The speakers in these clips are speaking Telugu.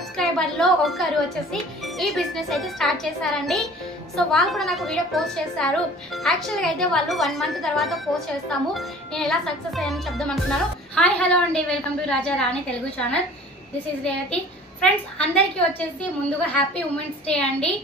సబ్స్క్రైబర్లో ఒకరు వచ్చేసి ఈ బిజినెస్ అయితే స్టార్ట్ చేశారండి. సో వాళ్ళు కూడా నాకు వీడియో పోస్ట్ చేశారు. యాక్చువల్గా అయితే వాళ్ళు 1 మంత్ తర్వాత పోస్ట్ చేస్తాము, నేను ఎలా సక్సెస్ అయ్యానని చెప్దాం అనుకున్నాను. హాయ్ హలో అండి, welcome to Raja Rani Telugu channel. This is Revathi. Friends అందరికీ వచ్చేసి ముందుగా హ్యాపీ ఉమెన్స్ డే అండి.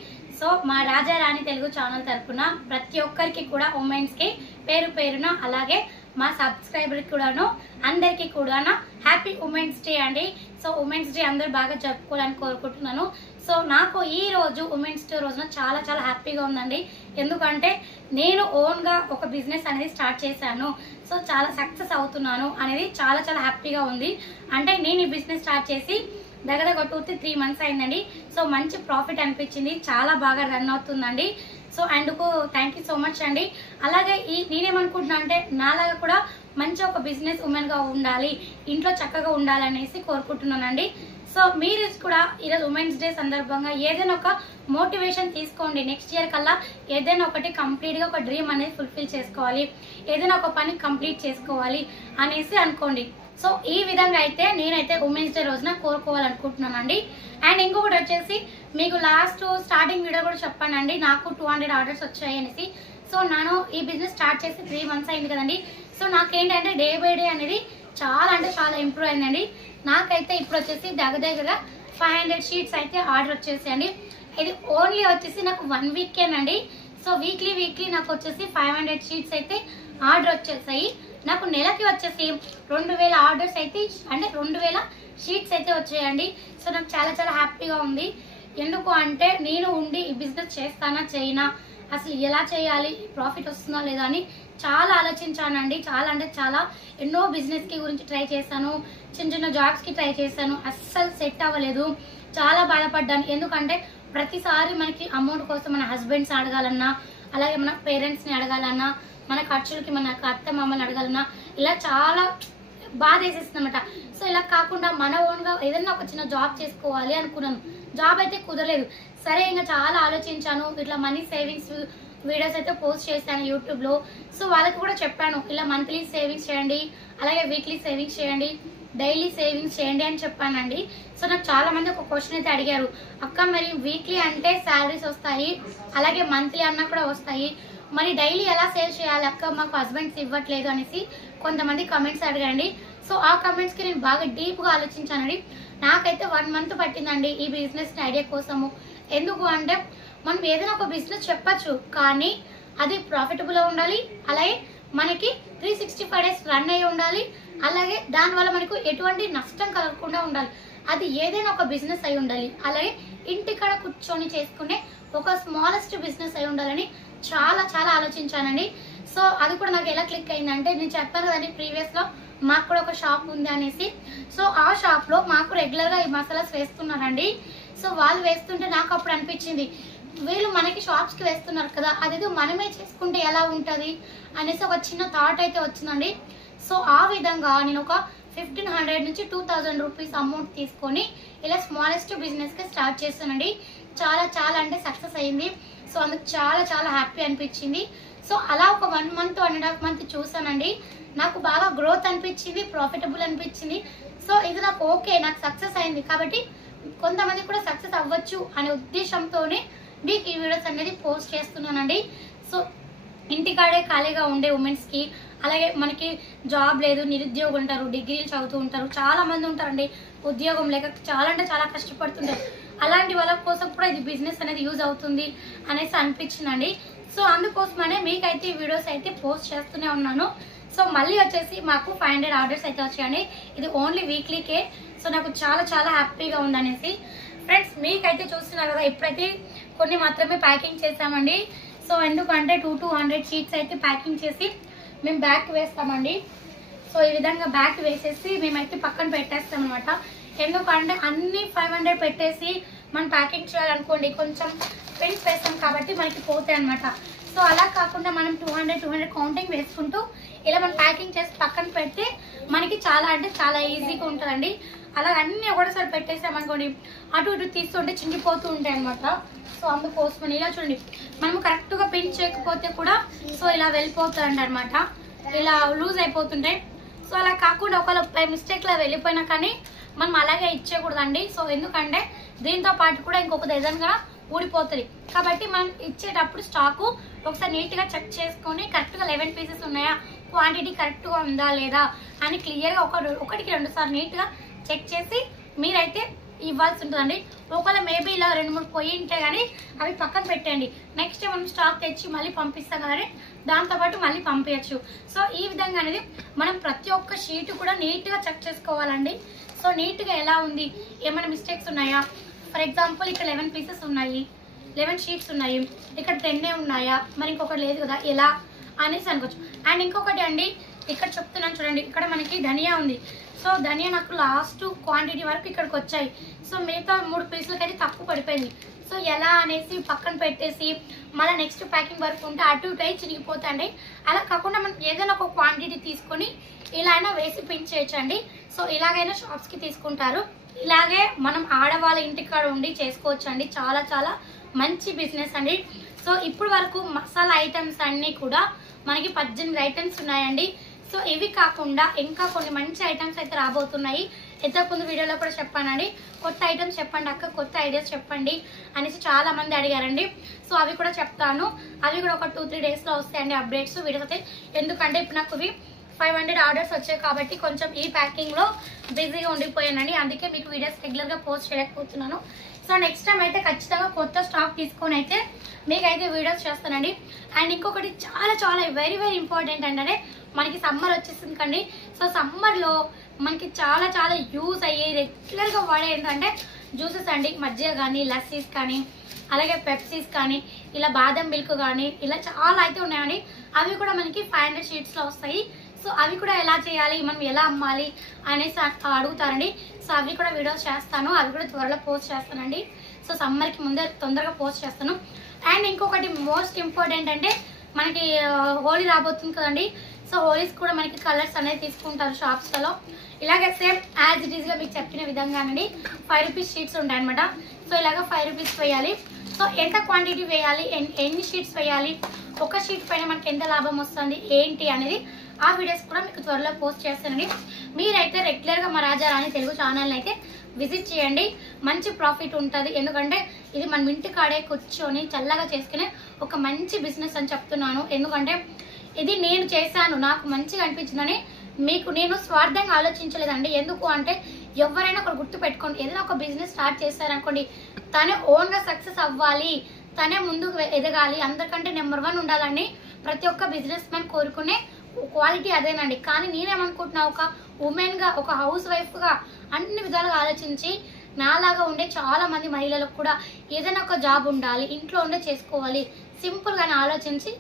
సో మా రాజా రాణి తెలుగు ఛానల్ తరఫున ప్రతి ఒక్కరికి కూడా ఉమెన్స్కి పేరు పేరున, అలాగే మా సబ్స్క్రైబర్కి కూడాను అందరికీ కూడా హ్యాపీ ఉమెన్స్ డే అండి. సో ఉమెన్స్ డే అందరూ బాగా జరుపుకోవాలని కోరుకుంటున్నాను. సో నాకు ఈ రోజు ఉమెన్స్ డే రోజున చాలా చాలా హ్యాపీగా ఉందండి. ఎందుకంటే నేను ఓన్గా ఒక బిజినెస్ అనేది స్టార్ట్ చేశాను. సో చాలా సక్సెస్ అవుతున్నాను అనేది చాలా చాలా హ్యాపీగా ఉంది. అంటే నేను ఈ బిజినెస్ స్టార్ట్ చేసి దగ్గర 2-3 మంత్స్ అయిందండి. సో మంచి ప్రాఫిట్ అనిపించింది, చాలా బాగా రన్ అవుతుందండి. సో అందుకు థ్యాంక్ యూ సో మచ్ అండి. అలాగే నేనేమనుకుంటున్నా అంటే నాలాగా కూడా మంచి ఒక బిజినెస్ ఉమెన్గా ఉండాలి, ఇంట్లో చక్కగా ఉండాలనేసి కోరుకుంటున్నానండి. సో మీరు కూడా ఈరోజు ఉమెన్స్ డే సందర్భంగా ఏదైనా ఒక మోటివేషన్ తీసుకోండి. నెక్స్ట్ ఇయర్ కల్లా ఏదైనా ఒకటి కంప్లీట్గా ఒక డ్రీమ్ అనేది ఫుల్ఫిల్ చేసుకోవాలి, ఏదైనా ఒక పని కంప్లీట్ చేసుకోవాలి అనేసి అనుకోండి. సో ఈ విధంగా అయితే నేనైతే ఉమెన్స్ డే రోజున కోరుకోవాలనుకుంటున్నానండి. అండ్ ఇంకొకటి వచ్చేసి మీకు లాస్ట్ స్టార్టింగ్ వీడియో కూడా చెప్పానండి, నాకు 200 ఆర్డర్స్ వచ్చాయి అనేసి. సో నేను ఈ బిజినెస్ స్టార్ట్ చేసి 3 మంత్స్ అయింది కదండి. సో నాకేంటంటే డే బై డే అనేది చాలా అంటే చాలా ఇంప్రూవ్ అయిందండి. నాకైతే ఇప్పుడు వచ్చేసి దగ్గర 500 షీట్స్ అయితే ఆర్డర్ వచ్చేసాయండి. ఇది ఓన్లీ వచ్చేసి నాకు 1 వీకేనండి. సో వీక్లీ నాకు వచ్చేసి 500 షీట్స్ అయితే ఆర్డర్ వచ్చేసాయి. నాకు నెలకి వచ్చేసి 2000 ఆర్డర్స్ అయితే అంటే 2000 షీట్స్ అయితే వచ్చాయండి. సో నాకు చాలా చాలా హ్యాపీగా ఉంది. ఎందుకు అంటే నేను ఉండి ఈ బిజినెస్ చేస్తానా చేయనా, అసలు ఎలా చేయాలి, ప్రాఫిట్ వస్తుందా లేదా అని చాలా ఆలోచించానండి. చాలా అంటే చాలా ఎన్నో బిజినెస్కి గురించి ట్రై చేశాను, చిన్న జాబ్స్కి ట్రై చేశాను, అస్సలు సెట్ అవ్వలేదు, చాలా బాధపడ్డాను. ఎందుకంటే ప్రతిసారి మనకి అమౌంట్ కోసం మన హస్బెండ్స్ అడగాలన్నా, అలాగే మన పేరెంట్స్ని అడగాలన్నా, మన ఖర్చులకి మన అత్త మామని అడగాలన్నా ఇలా చాలా బాధ వేసేస్తుంది అనమాట. సో ఇలా కాకుండా మన ఓన్గా ఏదైనా ఒక చిన్న జాబ్ చేసుకోవాలి అనుకున్నాను. జాబ్ అయితే కుదరలేదు. సరే ఇంకా చాలా ఆలోచించాను. ఇట్లా మనీ సేవింగ్స్ వీడియోస్ అయితే పోస్ట్ చేశాను యూట్యూబ్లో. సో వాళ్ళకి కూడా చెప్పాను, ఇలా మంత్లీ సేవింగ్స్ చేయండి, అలాగే వీక్లీ సేవింగ్స్ చేయండి, డైలీ సేవింగ్స్ చేయండి అని చెప్పానండి. సో నాకు చాలా మంది ఒక క్వశ్చన్ అయితే అడిగారు, అక్క మరి వీక్లీ అంటే శాలరీస్ వస్తాయి, అలాగే మంత్లీ అన్నా కూడా వస్తాయి, మరి డైలీ ఎలా సేవ్ చేయాలి అక్క, మాకు హస్బెండ్స్ ఇవ్వట్లేదు అనేసి కొంతమంది కమెంట్స్ అడగండి. సో ఆ కమెంట్స్కి నేను బాగా డీప్గా ఆలోచించానండి. నాకైతే 1 మంత్ పట్టిందండి ఈ బిజినెస్ ఐడియా కోసము. ఎందుకు అంటే మనం ఏదైనా ఒక బిజినెస్ చెప్పచ్చు, కానీ అది ప్రాఫిటబుల్గా ఉండాలి, అలాగే మనకి 365 డేస్ రన్ అయ్యి ఉండాలి, అలాగే దానివల్ల మనకు ఎటువంటి నష్టం కలగకుండా ఉండాలి. అది ఏదైనా ఒక బిజినెస్ అయి ఉండాలి, అలాగే ఇంటికాడ కూర్చొని చేసుకునే ఒక స్మాలెస్ట్ బిజినెస్ అయి ఉండాలని చాలా చాలా ఆలోచించానండి. సో అది కూడా నాకు ఎలా క్లిక్ అయిందంటే, నేను చెప్పాను కదండి ప్రీవియస్లో మాకు కూడా ఒక షాప్ ఉంది అనేసి. సో ఆ షాప్లో మాకు రెగ్యులర్గా ఈ మసాలాస్ వేస్తున్నారండి. సో వాళ్ళు వేస్తుంటే నాకు అప్పుడు అనిపించింది, వీళ్ళు మనకి షాప్స్కి వేస్తున్నారు కదా, అదేదో మనమే చేసుకుంటే ఎలా ఉంటుంది అనేసి ఒక చిన్న థాట్ అయితే వచ్చిందండి. సో ఆ విధంగా నేను ఒక 1500 నుంచి 2000 రూపీస్ అమౌంట్ తీసుకొని ఇలా స్మాలెస్ట్ బిజినెస్గా స్టార్ట్ చేస్తానండి. చాలా చాలా అంటే సక్సెస్ అయ్యింది. సో అందుకు చాలా చాలా హ్యాపీ అనిపించింది. సో అలా ఒక 1 మంత్ 1.5 మంత్ చూసానండి. నాకు బాగా గ్రోత్ అనిపించింది, ప్రాఫిటబుల్ అనిపించింది. సో ఇది నాకు ఓకే, నాకు సక్సెస్ అయింది కాబట్టి కొంతమంది కూడా సక్సెస్ అవ్వచ్చు అనే ఉద్దేశంతోనే మీకు ఈ వీడియోస్ అనేది పోస్ట్ చేస్తున్నానండి. సో ఇంటికాడే ఖాళీగా ఉండే ఉమెన్స్కి, అలాగే మనకి జాబ్ లేదు, నిరుద్యోగం ఉంటారు, డిగ్రీలు చదువుతూ ఉంటారు, చాలా మంది ఉంటారండి ఉద్యోగం లేక చాలా అంటే చాలా కష్టపడుతుంటారు. అలాంటి వాళ్ళ కోసం కూడా ఇది బిజినెస్ అనేది యూజ్ అవుతుంది అనేసి అనిపించిందండి. సో అందుకోసమనే మీకైతే ఈ వీడియోస్ అయితే పోస్ట్ చేస్తూనే ఉన్నాను. సో మళ్ళీ వచ్చేసి మాకు 500 ఆర్డర్స్ అయితే వచ్చాయండి. ఇది ఓన్లీ వీక్లీకే. సో నాకు చాలా చాలా హ్యాపీగా ఉందనేసి. ఫ్రెండ్స్ మీకైతే చూస్తున్నారు కదా, ఇప్పుడైతే కొన్ని మాత్రమే ప్యాకింగ్ చేసామండి. సో ఎందుకంటే 200 షీట్స్ అయితే ప్యాకింగ్ చేసి మేము బ్యాక్ వేస్తామండి. సో ఈ విధంగా బ్యాక్ వేసేసి మేమైతే పక్కన పెట్టేస్తాం అనమాట. ఎందుకంటే అన్ని 500 పెట్టేసి మనం ప్యాకింగ్ చేయాలనుకోండి, కొంచెం పిన్స్ వేస్తాం కాబట్టి మనకి పోతాయి అనమాట. సో అలా కాకుండా మనం 200 కౌంటింగ్ వేసుకుంటూ ఇలా మనం ప్యాకింగ్ చేసి పక్కన పెడితే మనకి చాలా అంటే చాలా ఈజీగా ఉంటుందండి. అలా అన్నీ ఒకటేసారి పెట్టేసామనుకోండి, అటు ఇటు తీస్తుంటే చిండిపోతూ ఉంటాయి అనమాట. సో అందుకోసమని ఇలా చూడండి, మనం కరెక్ట్గా పిన్ చేయకపోతే కూడా సో ఇలా వెళ్ళిపోతుంది అనమాట, ఇలా లూజ్ అయిపోతుంటాయి. సో అలా కాకుండా ఒకవేళ బై మిస్టేక్లో వెళ్ళిపోయినా కానీ మనం అలాగే ఇచ్చేయకూడదండి. సో ఎందుకంటే దీంతో పాటు కూడా ఇంకొక డజన్గా ఊడిపోతుంది. కాబట్టి మనం ఇచ్చేటప్పుడు స్టాకు ఒకసారి నీట్గా చెక్ చేసుకొని కరెక్ట్గా 11 పీసెస్ ఉన్నాయా, క్వాంటిటీ కరెక్ట్గా ఉందా లేదా అని క్లియర్గా ఒకటికి 2 సార్లు నీట్గా చెక్ చేసి మీరైతే ఇవ్వాల్సి ఉంటుందండి. ఒకవేళ మేబీ ఇలా 2-3 పోయి ఉంటే కానీ అవి పక్కన పెట్టండి. నెక్స్ట్ మనం స్టాక్ తెచ్చి మళ్ళీ పంపిస్తాం కదండి, దాంతోపాటు మళ్ళీ పంపించచ్చు. సో ఈ విధంగా అనేది మనం ప్రతి ఒక్క షీట్ కూడా నీట్గా చెక్ చేసుకోవాలండి. సో నీట్గా ఎలా ఉంది, ఏమైనా మిస్టేక్స్ ఉన్నాయా, ఫర్ ఎగ్జాంపుల్ ఇక్కడ 11 పీసెస్ ఉన్నాయి, 11 షీట్స్ ఉన్నాయి, ఇక్కడ 10 ఉన్నాయా, మరి ఇంకొకటి లేదు కదా ఎలా అనేసి అనుకోవచ్చు. అండ్ ఇంకొకటి అండి, ఇక్కడ చెప్తున్నాను చూడండి, ఇక్కడ మనకి ధనియా ఉంది. సో ధనియా నాకు లాస్ట్ క్వాంటిటీ వరకు ఇక్కడికి వచ్చాయి. సో మిగతా 3 పీసులకి అయితే తక్కువ పడిపోయింది. సో ఎలా అనేసి పక్కన పెట్టేసి మళ్ళీ నెక్స్ట్ ప్యాకింగ్ వరకు ఉంటే అటు ఇటు అయి చిరిగిపోతాయండి. అలా కాకుండా మనం ఏదైనా ఒక క్వాంటిటీ తీసుకొని ఇలా అయినా వేసి పిన్ చేయొచ్చండి. సో ఇలాగైనా షాప్స్కి తీసుకుంటారు. ఇలాగే మనం ఆడవాళ్ళ ఇంటికాడ ఉండి చేసుకోవచ్చు అండి. చాలా చాలా మంచి బిజినెస్ అండి. సో ఇప్పుడు వరకు మసాలా ఐటమ్స్ అన్నీ కూడా మనకి 18 ఐటమ్స్ ఉన్నాయండి. సో ఇవి కాకుండా ఇంకా కొన్ని మంచి ఐటమ్స్ అయితే రాబోతున్నాయి. ఇంతకుముందు వీడియోలో కూడా చెప్పానండి, కొత్త ఐటమ్స్ చెప్పండి అక్క, కొత్త ఐడియాస్ చెప్పండి అనేసి చాలా మంది అడిగారండి. సో అవి కూడా చెప్తాను. అవి కూడా ఒక 2-3 డేస్లో వస్తాయండి అప్డేట్స్ వీడియోస్ అయితే. ఎందుకంటే ఇప్పుడు నాకు ఇవి 500 ఆర్డర్స్ వచ్చాయి కాబట్టి కొంచెం ఈ ప్యాకింగ్లో బిజీగా ఉండిపోయానండి. అందుకే మీకు వీడియోస్ రెగ్యులర్గా పోస్ట్ చేయలేకపోతున్నాను. సో నెక్స్ట్ టైం అయితే ఖచ్చితంగా కొత్త స్టాక్ తీసుకొని అయితే మీకైతే వీడియోస్ చేస్తానండి. అండ్ ఇంకొకటి చాలా చాలా వెరీ వెరీ ఇంపార్టెంట్ అంటే మనకి సమ్మర్ వచ్చేసింది కండి. సో సమ్మర్లో మనకి చాలా చాలా యూజ్ అయ్యే రెగ్యులర్గా వాడే ఏంటంటే జ్యూసెస్ అండి. మజ్జిగ కానీ, లస్సీస్ కానీ, అలాగే పెప్సీస్ కానీ, ఇలా బాదం మిల్క్ కానీ, ఇలా చాలా అయితే ఉన్నాయండి. అవి కూడా మనకి 500 షీట్స్లో వస్తాయి. సో అవి కూడా ఎలా చేయాలి, మనం ఎలా అమ్మాలి అనేసి అడుగుతారండి. సో అవి కూడా వీడియోస్ చేస్తాను, అవి కూడా త్వరలో పోస్ట్ చేస్తానండి. సో సమ్మర్కి ముందే తొందరగా పోస్ట్ చేస్తాను. అండ్ ఇంకొకటి మోస్ట్ ఇంపార్టెంట్ అంటే మనకి హోలీ రాబోతుంది కదండి. సో హోలీస్ కూడా మనకి కలర్స్ అనేది తీసుకుంటారు షాప్స్లలో. ఇలాగే సేమ్ యాజ్ ఇట్ ఈస్గా మీకు చెప్పిన విధంగానండి 5 రూపీస్ షీట్స్ ఉంటాయి అనమాట. సో ఇలాగ 5 రూపీస్ వేయాలి. సో ఎంత క్వాంటిటీ వేయాలి, ఎన్ని షీట్స్ వేయాలి, ఒక షీట్ పైన మనకి ఎంత లాభం వస్తుంది ఏంటి అనేది ఆ వీడియోస్ కూడా మీకు త్వరలో పోస్ట్ చేస్తానండి. మీరైతే రెగ్యులర్గా మా రాజారాణి తెలుగు ఛానల్ని అయితే విజిట్ చేయండి. మంచి ప్రాఫిట్ ఉంటుంది. ఎందుకంటే ఇది మనం ఇంటికాడే కూర్చొని చల్లగా చేసుకునే ఒక మంచి బిజినెస్ అని చెప్తున్నాను. ఎందుకంటే ఇది నేను చేశాను, నాకు మంచిగా అనిపించిందని. మీకు నేను స్వార్థంగా ఆలోచించలేదండి. ఎందుకు అంటే ఎవరైనా ఒకటి గుర్తు పెట్టుకోండి, ఏదైనా ఒక బిజినెస్ స్టార్ట్ చేశారనుకోండి, తనే ఓన్గా సక్సెస్ అవ్వాలి, తనే ముందుకు ఎదగాలి, అందరికంటే నెంబర్ 1 ఉండాలని ప్రతి ఒక్క బిజినెస్ మ్యాన్ కోరుకునే క్వాలిటీ అదేనండి. కానీ నేనేమనుకుంటున్నా, ఒక ఉమెన్గా, ఒక హౌస్ వైఫ్గా అన్ని విధాలుగా ఆలోచించి నాలాగా ఉండే చాలా మంది మహిళలకు కూడా ఏదైనా ఒక జాబ్ ఉండాలి, ఇంట్లో ఉండే చేసుకోవాలి, సింపుల్గానే ఆలోచించి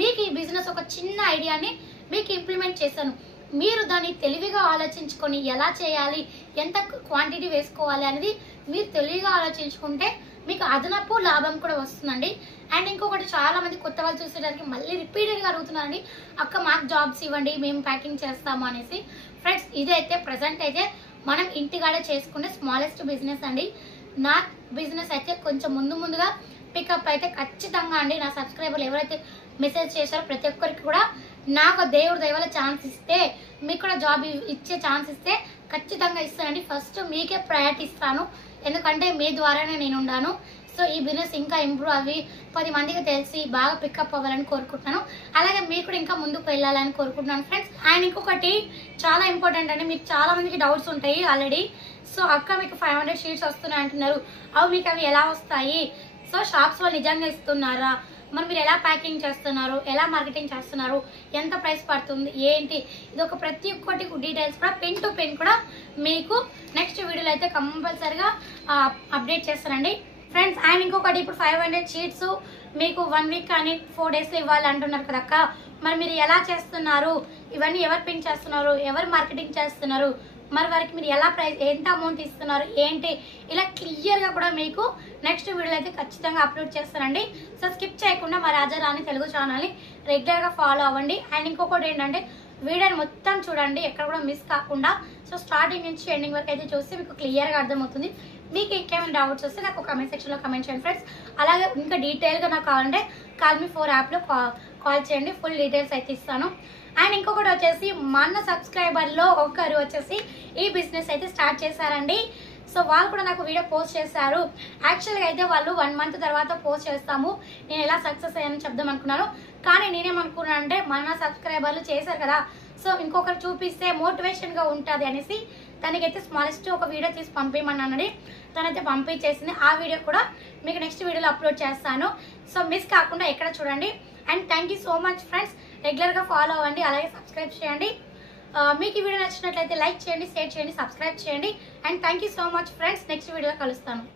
మీకు ఈ బిజినెస్ ఒక చిన్న ఐడియాని మీకు ఇంప్లిమెంట్ చేశాను. మీరు దాన్ని తెలివిగా ఆలోచించుకొని ఎలా చేయాలి, ఎంత క్వాంటిటీ వేసుకోవాలి అనేది మీరు తెలివిగా ఆలోచించుకుంటే మీకు అదనపు లాభం కూడా వస్తుందండి. అండ్ ఇంకొకటి, చాలా మంది కొత్త వాళ్ళు చూసేదానికి మళ్ళీ రిపీటెడ్గా అడుగుతున్నారండి, అక్క మాకు జాబ్స్ ఇవ్వండి, మేము ప్యాకింగ్ చేస్తాము అనేసి. ఫ్రెండ్స్ ఇదైతే ప్రజెంట్ అయితే మనం ఇంటికాడే చేసుకునే స్మాలెస్ట్ బిజినెస్ అండి. నా బిజినెస్ అయితే కొంచెం ముందుగా పికప్ అయితే ఖచ్చితంగా అండి. నా సబ్స్క్రైబర్లు ఎవరైతే మెసేజ్ చేశారో ప్రతి ఒక్కరికి కూడా నాకు దేవుడు దయవల్ల ఛాన్స్ ఇస్తే, మీకు కూడా జాబ్ ఇచ్చే ఛాన్స్ ఇస్తే ఖచ్చితంగా ఇస్తానండి. ఫస్ట్ మీకే ప్రయారిటీ ఇస్తాను, ఎందుకంటే మీ ద్వారానే నేను ఉన్నాను. సో ఈ బిజినెస్ ఇంకా ఇంప్రూవ్ అవి 10 మందికి తెలిసి బాగా పికప్ అవ్వాలని కోరుకుంటున్నాను. అలాగే మీరు కూడా ఇంకా ముందుకు వెళ్ళాలని కోరుకుంటున్నాను ఫ్రెండ్స్. అండ్ ఇంకొకటి చాలా ఇంపార్టెంట్ అండి, మీకు చాలా మందికి డౌట్స్ ఉంటాయి ఆల్రెడీ. సో అక్క మీకు 500 షీట్స్ వస్తున్నాయి అంటున్నారు, అవి మీకు అవి ఎలా వస్తాయి, సో షాప్స్లో నిజంగా ఇస్తున్నారా, మరి మీరు ఎలా ప్యాకింగ్ చేస్తున్నారు, ఎలా మార్కెటింగ్ చేస్తున్నారు, ఎంత ప్రైస్ పడుతుంది ఏంటి, ఇది ఒక ప్రతి ఒక్కటి డీటెయిల్స్ కూడా పెన్ టు పెన్ కూడా మీకు నెక్స్ట్ వీడియోలో అయితే కంపల్సరిగా అప్డేట్ చేస్తానండి ఫ్రెండ్స్. అండ్ ఇంకొకటి, ఇప్పుడు 500 షీట్స్ మీకు 1 వీక్ కానీ 4 డేస్లో ఇవ్వాలి అంటున్నారు కదక్క, మరి మీరు ఎలా చేస్తున్నారు, ఇవన్నీ ఎవరు పిన్ చేస్తున్నారు, ఎవరు మార్కెటింగ్ చేస్తున్నారు, మరి వారికి మీరు ఎలా ప్రైస్, ఎంత అమౌంట్ ఇస్తున్నారు ఏంటి, ఇలా క్లియర్గా కూడా మీకు నెక్స్ట్ వీడియోలో అయితే ఖచ్చితంగా అప్లోడ్ చేస్తానండి. సో స్కిప్ చేయకుండా మా రాజారాణి తెలుగు ఛానల్ని రెగ్యులర్గా ఫాలో అవ్వండి. అండ్ ఇంకొకటి ఏంటంటే వీడియోని మొత్తం చూడండి, ఎక్కడ కూడా మిస్ కాకుండా. సో స్టార్టింగ్ నుంచి ఎండింగ్ వరకు అయితే చూస్తే మీకు క్లియర్గా అర్థమవుతుంది. మీకు ఇంకేమైనా డౌట్స్ వస్తే నాకు కామెంట్ సెక్షన్లో కామెంట్ చేయండి ఫ్రెండ్స్. అలాగే ఇంకా డీటెయిల్గా నాకు కావాలంటే కాల్ మీ 4 యాప్లో కాల్ చేయండి, ఫుల్ డీటెయిల్స్ అయితే ఇస్తాను. అండ్ ఇంకొకటి వచ్చేసి మన సబ్స్క్రైబర్లో ఒకరు వచ్చేసి ఈ బిజినెస్ అయితే స్టార్ట్ చేశారండి. సో వాళ్ళు కూడా నాకు వీడియో పోస్ట్ చేశారు. యాక్చువల్గా అయితే వాళ్ళు 1 మంత్ తర్వాత పోస్ట్ చేస్తాము, నేను ఎలా సక్సెస్ అయ్యానని చెప్దాం అనుకున్నాను. కానీ నేనేమనుకున్నాను అంటే మన సబ్స్క్రైబర్లు చేశారు కదా, సో ఇంకొకరు చూపిస్తే మోటివేషన్గా ఉంటుంది అనేసి తనకైతే స్మాలెస్ట్ ఒక వీడియో తీసి పంపించమన్నానండి. తనైతే పంపించేసింది. ఆ వీడియో కూడా మీకు నెక్స్ట్ వీడియోలో అప్లోడ్ చేస్తాను. సో మిస్ కాకుండా ఎక్కడ చూడండి. And thank you so much friends. రెగ్యులర్గా ఫాలో అవ్వండి, అలాగే సబ్స్క్రైబ్ చేయండి. మీకు ఈ వీడియో నచ్చినట్లయితే లైక్ చేయండి, షేర్ చేయండి, సబ్స్క్రైబ్ చేయండి. And thank you so much friends. Next వీడియోలో కలుస్తాను.